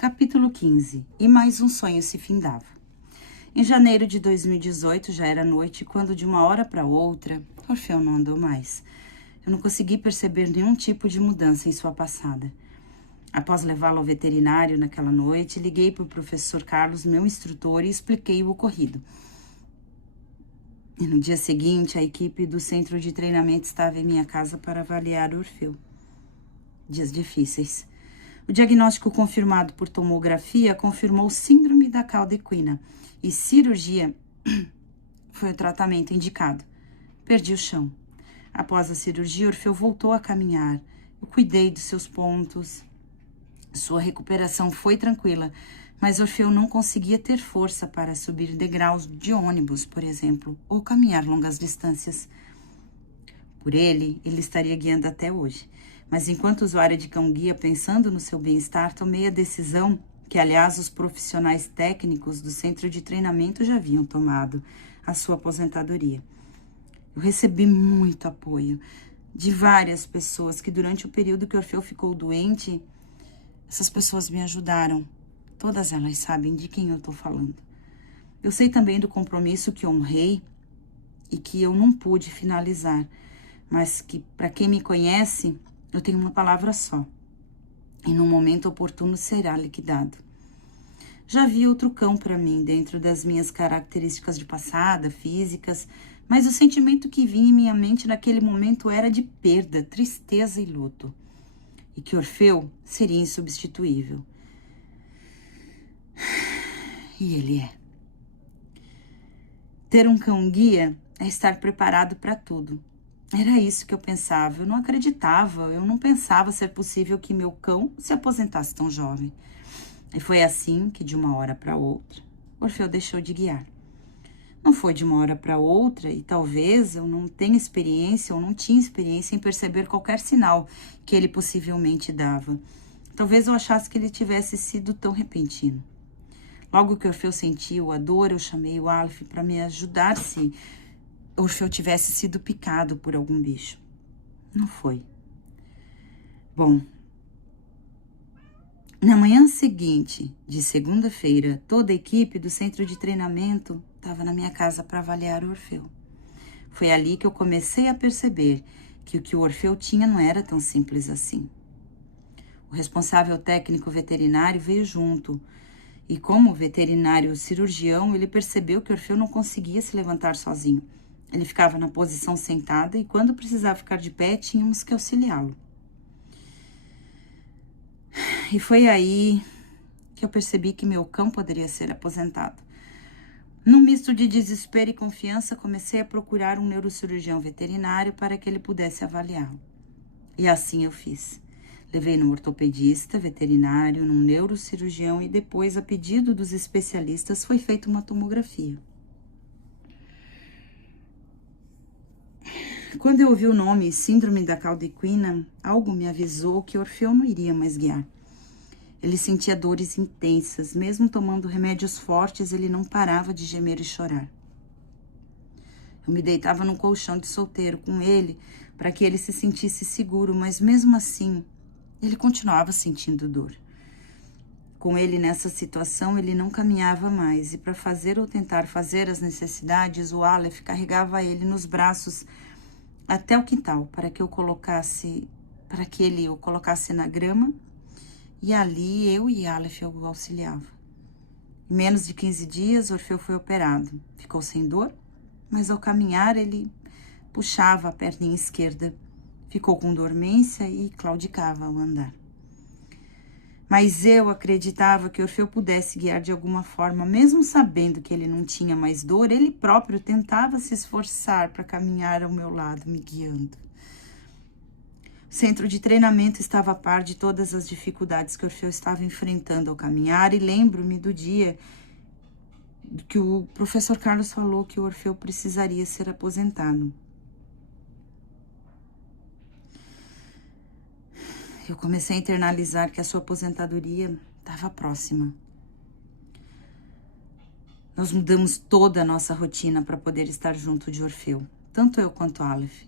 Capítulo 15. E mais um sonho se findava. Em janeiro de 2018, já era noite, quando de uma hora para outra, Orfeu não andou mais. Eu não consegui perceber nenhum tipo de mudança em sua passada. Após levá-lo ao veterinário naquela noite, liguei para o professor Carlos, meu instrutor, e expliquei o ocorrido. E no dia seguinte, a equipe do centro de treinamento estava em minha casa para avaliar Orfeu. Dias difíceis. O diagnóstico confirmado por tomografia confirmou síndrome da cauda equina e cirurgia foi o tratamento indicado. Perdi o chão. Após a cirurgia, Orfeu voltou a caminhar. Eu cuidei dos seus pontos. Sua recuperação foi tranquila, mas Orfeu não conseguia ter força para subir degraus de ônibus, por exemplo, ou caminhar longas distâncias. Por ele estaria guiando até hoje. Mas enquanto usuária de cão-guia, pensando no seu bem-estar, tomei a decisão que, aliás, os profissionais técnicos do centro de treinamento já haviam tomado, a sua aposentadoria. Eu recebi muito apoio de várias pessoas que, durante o período que Orfeu ficou doente, essas pessoas me ajudaram. Todas elas sabem de quem eu estou falando. Eu sei também do compromisso que honrei e que eu não pude finalizar, mas que, para quem me conhece, eu tenho uma palavra só, e no momento oportuno será liquidado. Já vi outro cão para mim, dentro das minhas características de passada, físicas, mas o sentimento que vinha em minha mente naquele momento era de perda, tristeza e luto. E que Orfeu seria insubstituível. E ele é. Ter um cão-guia é estar preparado para tudo. Era isso que eu pensava, eu não acreditava, eu não pensava ser possível que meu cão se aposentasse tão jovem. E foi assim que, de uma hora para outra, Orfeu deixou de guiar. Não foi de uma hora para outra, e talvez eu não tenha experiência ou não tinha experiência em perceber qualquer sinal que ele possivelmente dava. Talvez eu achasse que ele tivesse sido tão repentino. Logo que Orfeu sentiu a dor, eu chamei o Aleph para me ajudar se Orfeu tivesse sido picado por algum bicho. Não foi. Bom, na manhã seguinte, de segunda-feira, toda a equipe do centro de treinamento estava na minha casa para avaliar o Orfeu. Foi ali que eu comecei a perceber que o que o Orfeu tinha não era tão simples assim. O responsável técnico veterinário veio junto, e como veterinário cirurgião, ele percebeu que o Orfeu não conseguia se levantar sozinho. Ele ficava na posição sentada e quando precisava ficar de pé, tínhamos que auxiliá-lo. E foi aí que eu percebi que meu cão poderia ser aposentado. Num misto de desespero e confiança, comecei a procurar um neurocirurgião veterinário para que ele pudesse avaliá-lo. E assim eu fiz. Levei no ortopedista veterinário, num neurocirurgião e depois, a pedido dos especialistas, foi feita uma tomografia. Quando eu ouvi o nome síndrome da cauda equina, algo me avisou que Orfeu não iria mais guiar. Ele sentia dores intensas, mesmo tomando remédios fortes, ele não parava de gemer e chorar. Eu me deitava num colchão de solteiro com ele para que ele se sentisse seguro, mas mesmo assim, ele continuava sentindo dor. Com ele nessa situação, ele não caminhava mais e para fazer ou tentar fazer as necessidades, o Aleph carregava ele nos braços até o quintal para que ele o colocasse na grama e ali eu e Aleph o auxiliava. Em menos de 15 dias, Orfeu foi operado. Ficou sem dor, mas ao caminhar ele puxava a perninha esquerda. Ficou com dormência e claudicava ao andar. Mas eu acreditava que Orfeu pudesse guiar de alguma forma, mesmo sabendo que ele não tinha mais dor, ele próprio tentava se esforçar para caminhar ao meu lado, me guiando. O centro de treinamento estava a par de todas as dificuldades que Orfeu estava enfrentando ao caminhar e lembro-me do dia que o professor Carlos falou que o Orfeu precisaria ser aposentado. Eu comecei a internalizar que a sua aposentadoria estava próxima. Nós mudamos toda a nossa rotina para poder estar junto de Orfeu, tanto eu quanto Aleph.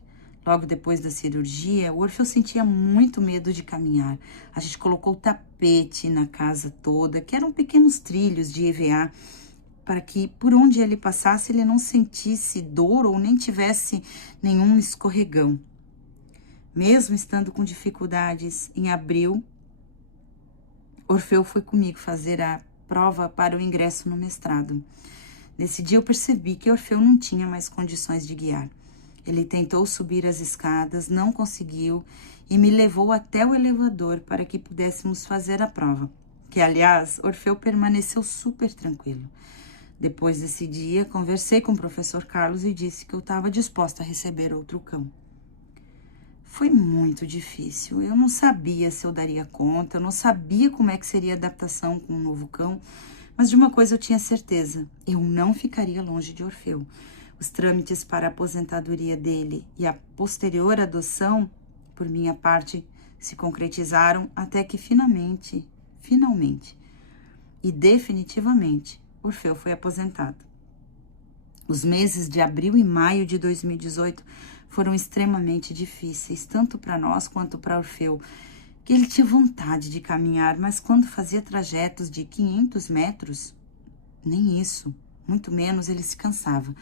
Logo depois da cirurgia, o Orfeu sentia muito medo de caminhar. A gente colocou tapete tapete na casa toda, que eram pequenos trilhos de EVA, para que por onde ele passasse ele não sentisse dor ou nem tivesse nenhum escorregão. Mesmo estando com dificuldades, em abril, Orfeu foi comigo fazer a prova para o ingresso no mestrado. Nesse dia eu percebi que Orfeu não tinha mais condições de guiar. Ele tentou subir as escadas, não conseguiu e me levou até o elevador para que pudéssemos fazer a prova. Que, aliás, Orfeu permaneceu super tranquilo. Depois desse dia, conversei com o professor Carlos e disse que eu estava disposta a receber outro cão. Foi muito difícil, eu não sabia se eu daria conta, eu não sabia como é que seria a adaptação com um novo cão, mas de uma coisa eu tinha certeza, eu não ficaria longe de Orfeu. Os trâmites para a aposentadoria dele e a posterior adoção, por minha parte, se concretizaram até que finalmente e definitivamente, Orfeu foi aposentado. Os meses de abril e maio de 2018 foram extremamente difíceis, tanto para nós quanto para Orfeu, que ele tinha vontade de caminhar, mas quando fazia trajetos de 500 metros, nem isso, muito menos, ele se cansava.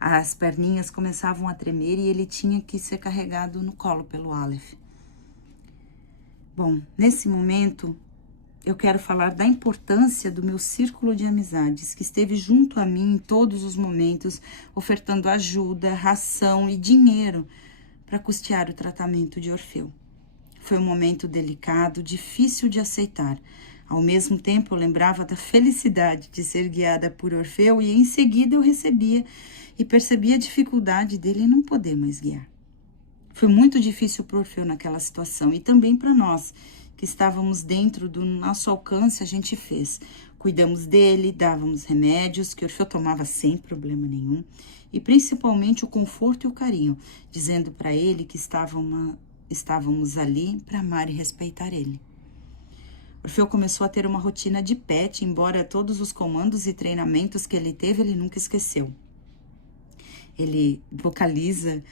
As perninhas começavam a tremer e ele tinha que ser carregado no colo pelo Aleph. Bom, nesse momento, eu quero falar da importância do meu círculo de amizades, que esteve junto a mim em todos os momentos, ofertando ajuda, ração e dinheiro para custear o tratamento de Orfeu. Foi um momento delicado, difícil de aceitar. Ao mesmo tempo, eu lembrava da felicidade de ser guiada por Orfeu e em seguida eu recebia e percebia a dificuldade dele não poder mais guiar. Foi muito difícil para Orfeu naquela situação e também para nós, que estávamos dentro do nosso alcance, a gente fez. Cuidamos dele, dávamos remédios, que Orfeu tomava sem problema nenhum, e principalmente o conforto e o carinho, dizendo para ele que estávamos ali para amar e respeitar ele. Orfeu começou a ter uma rotina de pet, embora todos os comandos e treinamentos que ele teve, ele nunca esqueceu. Ele vocaliza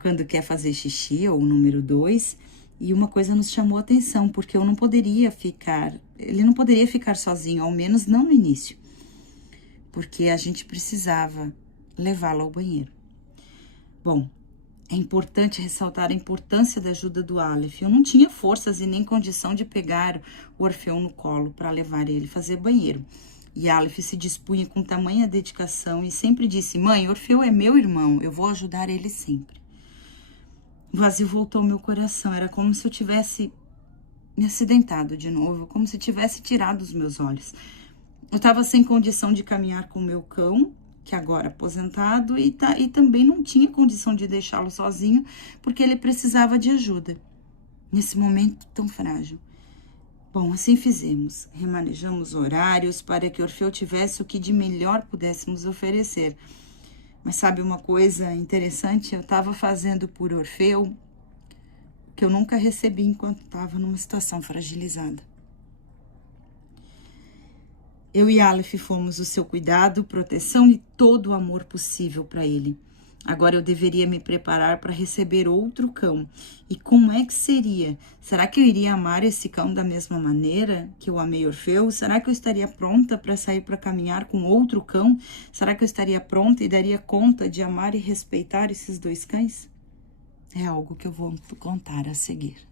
quando quer fazer xixi, ou o número 2, e uma coisa nos chamou a atenção, porque ele não poderia ficar sozinho, ao menos não no início, porque a gente precisava levá-lo ao banheiro. Bom, é importante ressaltar a importância da ajuda do Aleph. Eu não tinha forças e nem condição de pegar o Orfeu no colo para levar ele fazer banheiro. E Aleph se dispunha com tamanha dedicação e sempre disse: mãe, Orfeu é meu irmão, eu vou ajudar ele sempre. O vazio voltou ao meu coração, era como se eu tivesse me acidentado de novo, como se tivesse tirado os meus olhos. Eu estava sem condição de caminhar com o meu cão, que agora aposentado, e também não tinha condição de deixá-lo sozinho, porque ele precisava de ajuda, nesse momento tão frágil. Bom, assim fizemos, remanejamos horários para que Orfeu tivesse o que de melhor pudéssemos oferecer. Mas sabe uma coisa interessante? Eu estava fazendo por Orfeu que eu nunca recebi enquanto estava numa situação fragilizada. Eu e Aleph fomos o seu cuidado, proteção e todo o amor possível para ele. Agora eu deveria me preparar para receber outro cão. E como é que seria? Será que eu iria amar esse cão da mesma maneira que eu amei Orfeu? Será que eu estaria pronta para sair para caminhar com outro cão? Será que eu estaria pronta e daria conta de amar e respeitar esses dois cães? É algo que eu vou contar a seguir.